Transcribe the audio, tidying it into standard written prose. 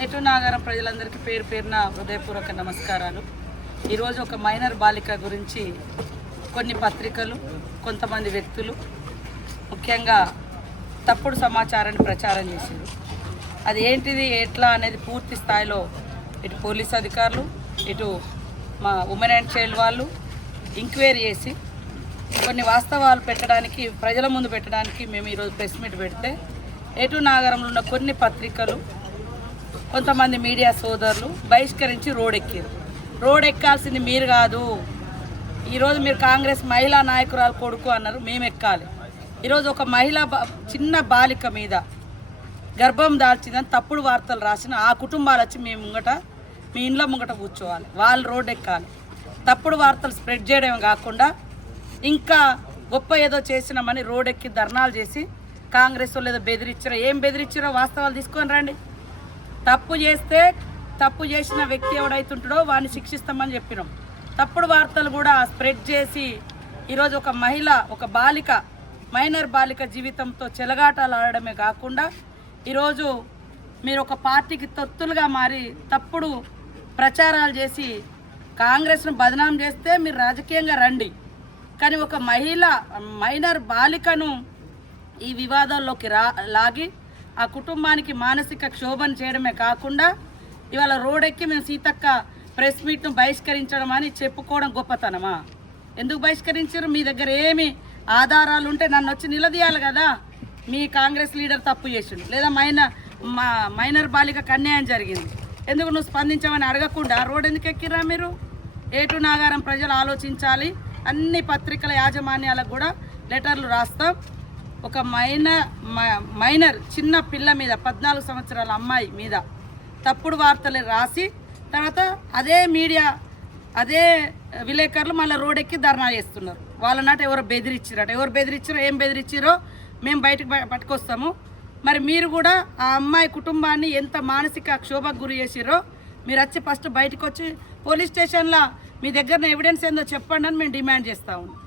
ఏటూరు నాగారం ప్రజలందరికీ పేరు పేరున హృదయపూర్వక నమస్కారాలు. ఈరోజు ఒక మైనర్ బాలిక గురించి కొన్ని పత్రికలు, కొంతమంది వ్యక్తులు ముఖ్యంగా తప్పుడు సమాచారాన్ని ప్రచారం చేశారు. అది ఏంటిది ఎట్లా అనేది పూర్తి స్థాయిలో ఇటు పోలీస్ అధికారులు, ఇటు మా ఉమెన్ అండ్ చైల్డ్ వాళ్ళు ఎంక్వైరీ చేసి కొన్ని వాస్తవాలు పెట్టడానికి, ప్రజల ముందు పెట్టడానికి మేము ఈరోజు ప్రెస్ మీట్ పెడితే ఏటూరు నాగారంలో ఉన్న కొన్ని పత్రికలు, కొంతమంది మీడియా సోదరులు బహిష్కరించి రోడ్ ఎక్కాల్సింది మీరు కాదు. ఈరోజు మీరు కాంగ్రెస్ మహిళా నాయకురాలు కొడుకు అన్నారు, మేము ఎక్కాలి. ఈరోజు ఒక మహిళ చిన్న బాలిక మీద గర్భం దాల్చిందని తప్పుడు వార్తలు రాసిన ఆ కుటుంబాలు వచ్చి మీ ఇంట్లో ముంగట కూర్చోవాలి, వాళ్ళు రోడ్ ఎక్కాలి. తప్పుడు వార్తలు స్ప్రెడ్ చేయడం కాకుండా ఇంకా గొప్ప ఏదో చేసినామని రోడ్ ఎక్కి ధర్నాలు చేసి కాంగ్రెస్ వాళ్ళు ఏదో బెదిరించారో, ఏం బెదిరించారో వాస్తవాలు తీసుకొని రండి. తప్పు చేసిన వ్యక్తి ఎవడైతుంటాడో వాడిని శిక్షిస్తామని చెప్పినాం. తప్పుడు వార్తలు కూడా స్ప్రెడ్ చేసి ఈరోజు ఒక మహిళ, ఒక బాలిక, మైనర్ బాలిక జీవితంతో చెలగాటాలు ఆడడమే కాకుండా ఈరోజు మీరు ఒక పార్టీకి తొత్తులుగా మారి తప్పుడు ప్రచారాలు చేసి కాంగ్రెస్ను బదనాం చేస్తే మీరు రాజకీయంగా రండి, కానీ ఒక మైనర్ బాలికను ఈ వివాదాల్లోకి లాగి ఆ కుటుంబానికి మానసిక క్షోభను చేయడమే కాకుండా ఇవాళ రోడెక్కి మేము సీతక్క ప్రెస్ మీట్ను బహిష్కరించడం అని చెప్పుకోవడం గొప్పతనమా? ఎందుకు బహిష్కరించారు? మీ దగ్గర ఏమి ఆధారాలు ఉంటే నన్ను వచ్చి నిలదీయాలి కదా. మీ కాంగ్రెస్ లీడర్ తప్పు చేసిండు, లేదా మైనర్ బాలికకు అన్యాయం జరిగింది, ఎందుకు నువ్వు స్పందించమని అడగకుండా రోడ్ ఎందుకు ఎక్కిరా మీరు? ఏటూరు నాగారం ప్రజలు ఆలోచించాలి. అన్ని పత్రికల యాజమాన్యాలకు కూడా లెటర్లు రాస్తాం. ఒక మైనర్ చిన్న పిల్ల మీద, 14 సంవత్సరాల అమ్మాయి మీద తప్పుడు వార్తలు రాసి తర్వాత అదే మీడియా, అదే విలేకరులు మళ్ళీ రోడ్ ఎక్కి ధర్నా చేస్తున్నారు. వాళ్ళ ఎవరు బెదిరించారట, ఎవరు బెదిరించారో, ఏం బెదిరించారో మేము బయటకు పట్టుకొస్తాము. మరి మీరు కూడా ఆ అమ్మాయి కుటుంబాన్ని ఎంత మానసిక క్షోభకు గురి చేసిరో మీరు వచ్చి ఫస్ట్ బయటకు వచ్చి పోలీస్ స్టేషన్లో మీ దగ్గర ఎవిడెన్స్ ఏందో చెప్పండి అని మేము డిమాండ్ చేస్తూ ఉన్నాం.